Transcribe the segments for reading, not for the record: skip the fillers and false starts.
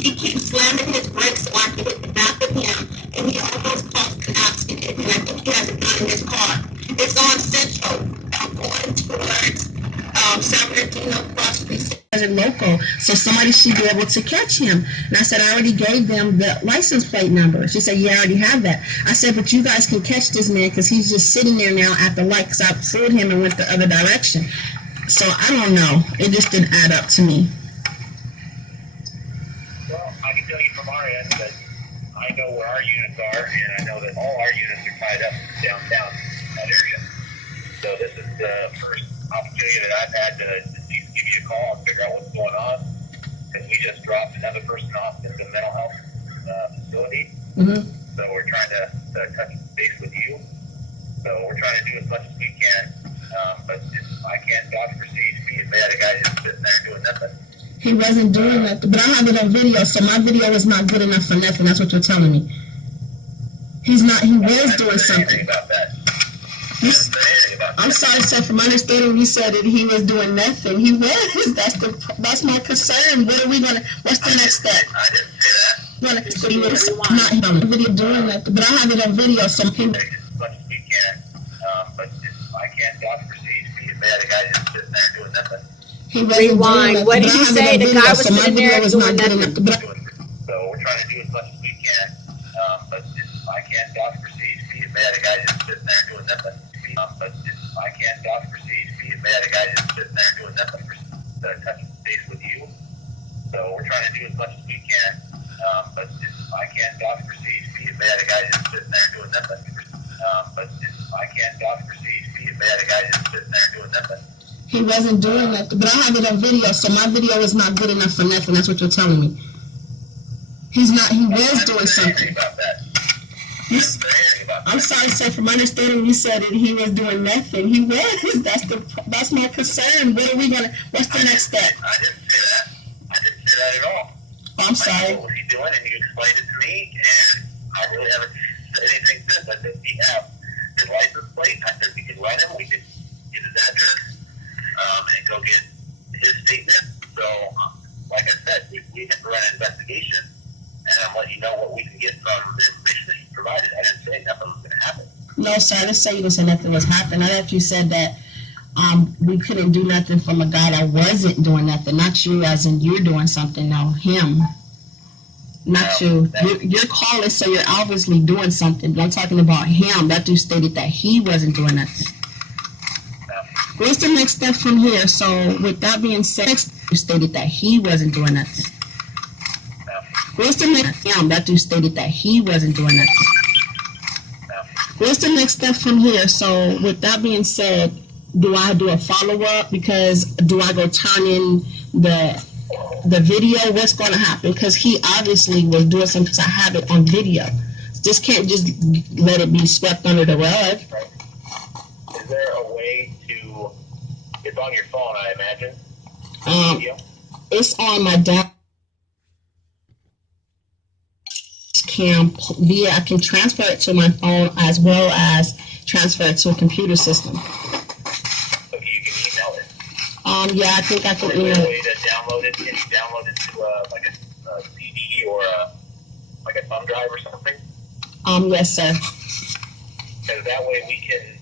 He keeps slamming his brakes on the back of him, and he almost caused an accident. And I think he has a gun in his car. It's on Central, going towards San Bernardino Cross Precinct. Local, so somebody should be able to catch him. And I said, I already gave them the license plate number. She said, yeah, I already have that. I said, but you guys can catch this man because he's just sitting there now at the light because I pulled him and went the other direction. So I don't know. It just didn't add up to me. Well, I can tell you from our end that I know where our units are, and I know that all our units are tied up downtown in that area. So this is the first opportunity that I've had to give you a call and figure out what's going on, because we just dropped another person off in the mental health facility. Mm-hmm. So we're trying to touch base with you. So we're trying to do as much as we can, but I can't vouch for CHP if they had a guy just sitting there doing nothing. He wasn't doing nothing, but I have it on video, so my video is not good enough for nothing. That's what you're telling me. He's not. He was doing something. About that. I'm sorry, sir. From my understanding, you said that he was doing nothing. He was. That's my concern. What are we gonna? What's the next step? I didn't say that. He was not video doing nothing, but I have it on video, so he. As much as we can, but I can't vouch for CHP if they had a guy just sitting there doing nothing. Rewind. What did you say? The guy was sitting there doing nothing. So we're trying to do as much as we can, but I can't vouch for CHP if they had a guy just sitting there doing nothing. But I can't vouch for CHP if they had a guy just sitting there doing nothing to touch base with you. So we're trying to do as much as we can, but I can't vouch for CHP if they had a guy just sitting there doing nothing. But I can't vouch for CHP if they had a guy just sitting there doing nothing. He wasn't doing nothing, but I have it on video, so my video is not good enough for nothing. That's what you're telling me. He's not. He was doing something. I'm sorry, sir. From my understanding, you said that he was doing nothing. He was. That's my concern. What are we gonna? What's the next step? I didn't say that. I didn't say that at all. I'm sorry. What was he doing? And you explained it to me, and I really haven't said anything since. I said we have his license plate. I said we could run him. We could get his address, and go get his statement. So, like I said, we have to run an investigation, and I'm letting you know what we can get from the information that you provided. I didn't say nothing was going to happen. No, sir, I didn't say you didn't say nothing was happening. I thought you said that we couldn't do nothing from a guy that wasn't doing nothing. Not you, as in you're doing something. No, him. Not you. You're calling, so you're obviously doing something. But I'm talking about him. That dude stated that he wasn't doing nothing. What's the next step from here? So, with that being said, you stated that he wasn't doing nothing. What's the next step? That dude stated that he wasn't doing nothing. What's the next step from here? So, with that being said, do I do a follow-up? Because do I go turn in the video? What's going to happen? Because he obviously was doing something, because I have it on video. Just can't just let it be swept under the rug. Is there a way to? It's on your phone, I imagine. It's on my down. I can transfer it to my phone as well as transfer it to a computer system. Okay, you can email it. Yeah, I think I can Or is there email a way it. to download it? Can you download it to like a CD or like a thumb drive or something? Yes, sir. Because that way we can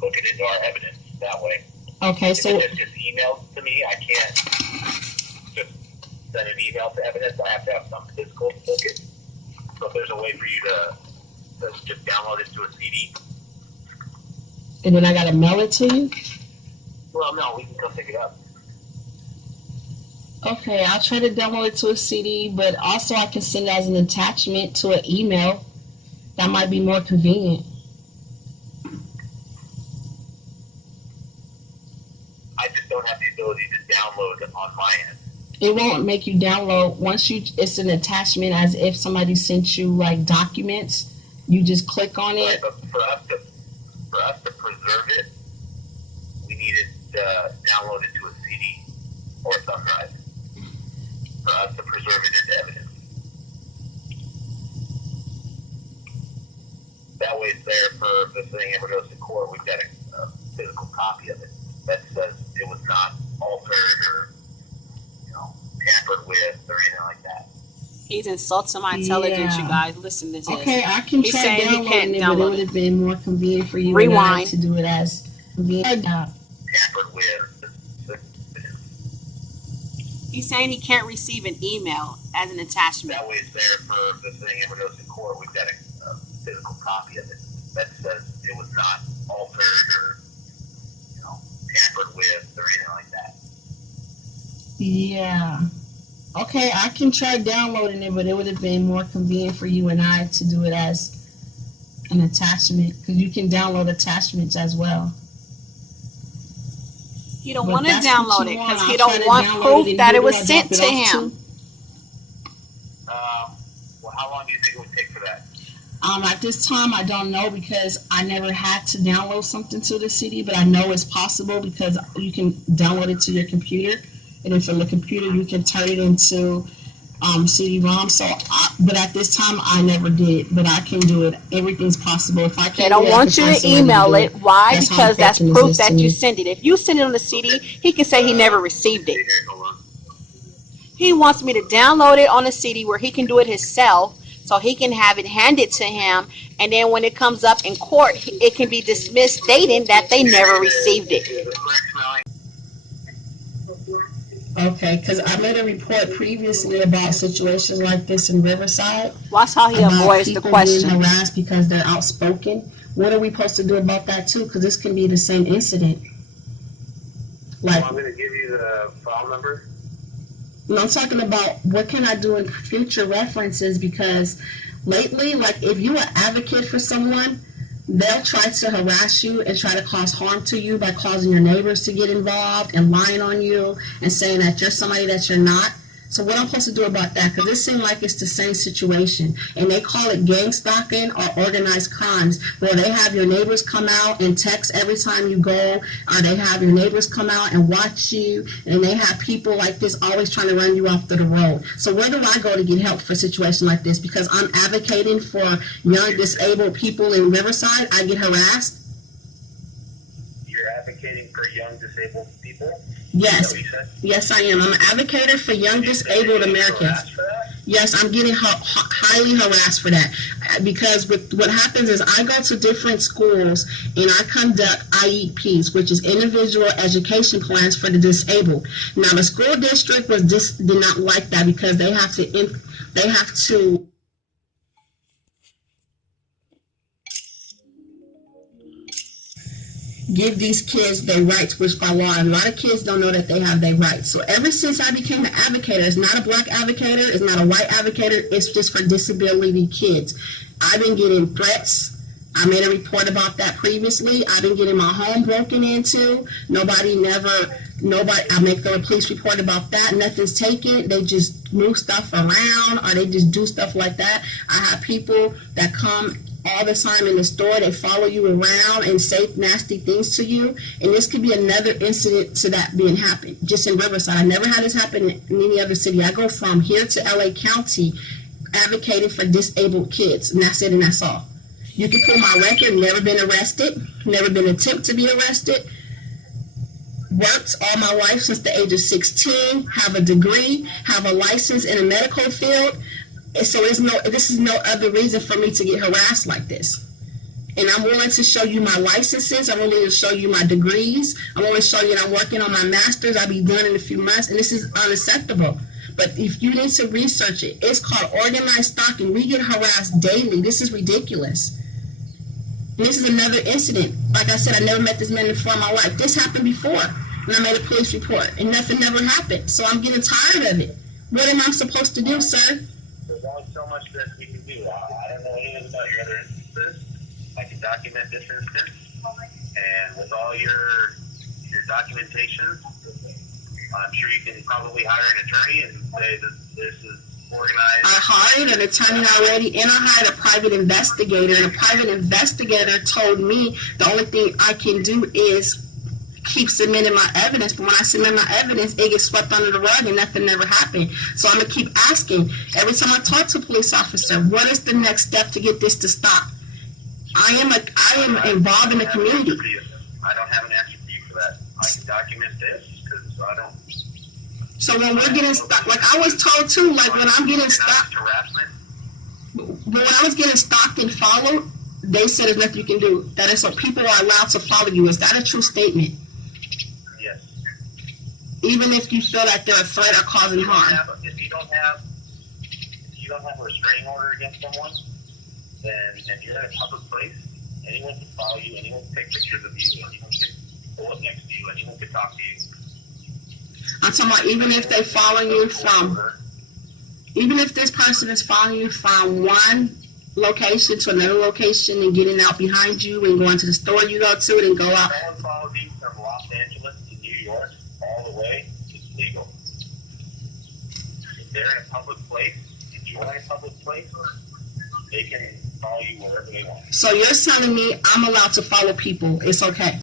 book it into our evidence that way. Okay, If so it's just emailed to me, I can't just send an email to evidence. I have to have some physical to book it. So if there's a way for you to just download it to a CD, and then I gotta mail it to you. well, no, we can come pick it up. Okay, I'll try to download it to a CD, but also I can send it as an attachment to an email. That might be more convenient. I just don't have the ability to download it on my end. It won't make you download it's an attachment as if somebody sent you like documents. You just click on Right, it. but for us to preserve it, we need it downloaded to a CD or a thumb drive. For us to preserve it into evidence. That way it's there for if this thing ever goes to court, we've got a physical copy of it that says it was not altered or, tampered with or anything like that. He's insulting my intelligence, you Yeah. guys. Listen to this. Okay, I can He's try saying he downloading can't it, but it download would it. have been more convenient for you and I Rewind. to do it as convenient. Tampered with. He's saying he can't receive an email as an attachment. That way it's there for if this thing ever goes to court, we've got a physical copy of it that says it was not altered or, tampered with or anything like that. Yeah. Okay, I can try downloading it, but it would have been more convenient for you and I to do it as an attachment because you can download attachments as well. He don't But want to that's what download you it because want. he I'll try don't to want download proof it, and that who it do was I sent drop to it off him. Well, how long do you think it would take for that? At this time, I don't know because I never had to download something to the CD, but I know it's possible because you can download it to your computer, and then from the computer you can turn it into CD-ROM. But at this time, I never did, but I can do it. Everything's possible. If I They can't don't do it, I want can you find to somebody email do it. Why? That's how Because that's important proof this is to that you me. sent it. If you send it on the CD, he can say he never received it. Hold on. He wants me to download it on a CD where he can do it himself so he can have it handed to him, and then when it comes up in court, it can be dismissed stating that they never received it. Is the correct spelling? Okay, because I made a report previously about situations like this in Riverside. Watch how he About avoids the people question. being harassed because they're outspoken. What are we supposed to do about that too? Because this can be the same incident. Like, I'm going to give you the file number. no, I'm talking about what can I do in future references because lately, like if you're an advocate for someone, they'll try to harass you and try to cause harm to you by causing your neighbors to get involved and lying on you and saying that you're somebody that you're not. So what I'm supposed to do about that? Because it seems like it's the same situation. And they call it gang stalking or organized crimes, where they have your neighbors come out and text every time you go, or they have your neighbors come out and watch you, and they have people like this always trying to run you off the road. So where do I go to get help for a situation like this? Because I'm advocating for young disabled people in Riverside. I get harassed. You're advocating for young disabled people? Yes. Yes, I am. I'm an advocate for young disabled Americans. Yes, I'm getting highly harassed for that because what happens is I go to different schools and I conduct IEPs, which is individual education plans for the disabled. Now, the school district did not like that because they have to give these kids their rights, which by law, a lot of kids don't know that they have their rights. So ever since I became an advocate, it's not a black advocate, it's not a white advocate, it's just for disability kids. I've been getting threats. I made a report about that previously. I've been getting my home broken into. I make the police report about that. Nothing's taken. They just move stuff around or they just do stuff like that. I have people that come all the time in the store. They follow you around and say nasty things to you. And this could be another incident to that being happened just in Riverside. I never had this happen in any other city. I go from here to LA County advocating for disabled kids, and that's it and that's all. You can pull my record, never been arrested, never been attempted to be arrested, worked all my life since the age of 16, have a degree, have a license in a medical field, and so this is no other reason for me to get harassed like this. And I'm willing to show you my licenses. I'm willing to show you my degrees. I'm willing to show you that I'm working on my master's. I'll be done in a few months. And this is unacceptable. But if you need to research it, it's called organized stalking. We get harassed daily. This is ridiculous. And this is another incident. Like I said, I never met this man before in my life. This happened before. And I made a police report. And nothing never happened. So I'm getting tired of it. What am I supposed to do, sir? There's only so much that we can do. I don't know anything about your other instances. I can document this instance, and with all your documentation, I'm sure you can probably hire an attorney and say that this is organized. I hired an attorney already, and I hired a private investigator, and a private investigator told me the only thing I can do is keep submitting my evidence, but when I submit my evidence, it gets swept under the rug and nothing never happened. So I'm going to keep asking. Every time I talk to a police officer, what is the next step to get this to stop? I am involved in the community. I don't have an answer for you for that. I can document this because I don't. So when we're getting stopped, like I was told too, like when I'm getting stopped, harassment. but when I was getting stalked and followed, they said there's nothing you can do. That is, so people are allowed to follow you. Is that a true statement? Yes. Even if you feel like they're a threat or causing harm. If you don't have a restraining order against someone, then and you're in a public place, anyone can follow you, anyone can take pictures of you, anyone can pull up next to you, anyone can talk to you. I'm talking about even if they follow you from, even if this person is following you from one location to another location and getting out behind you and going to the store you go to and go out. If someone follows you from Los Angeles to New York all the way, it's legal. If they're in a public place, if you're in a public place, they can follow you wherever they want. So you're telling me I'm allowed to follow people. It's okay.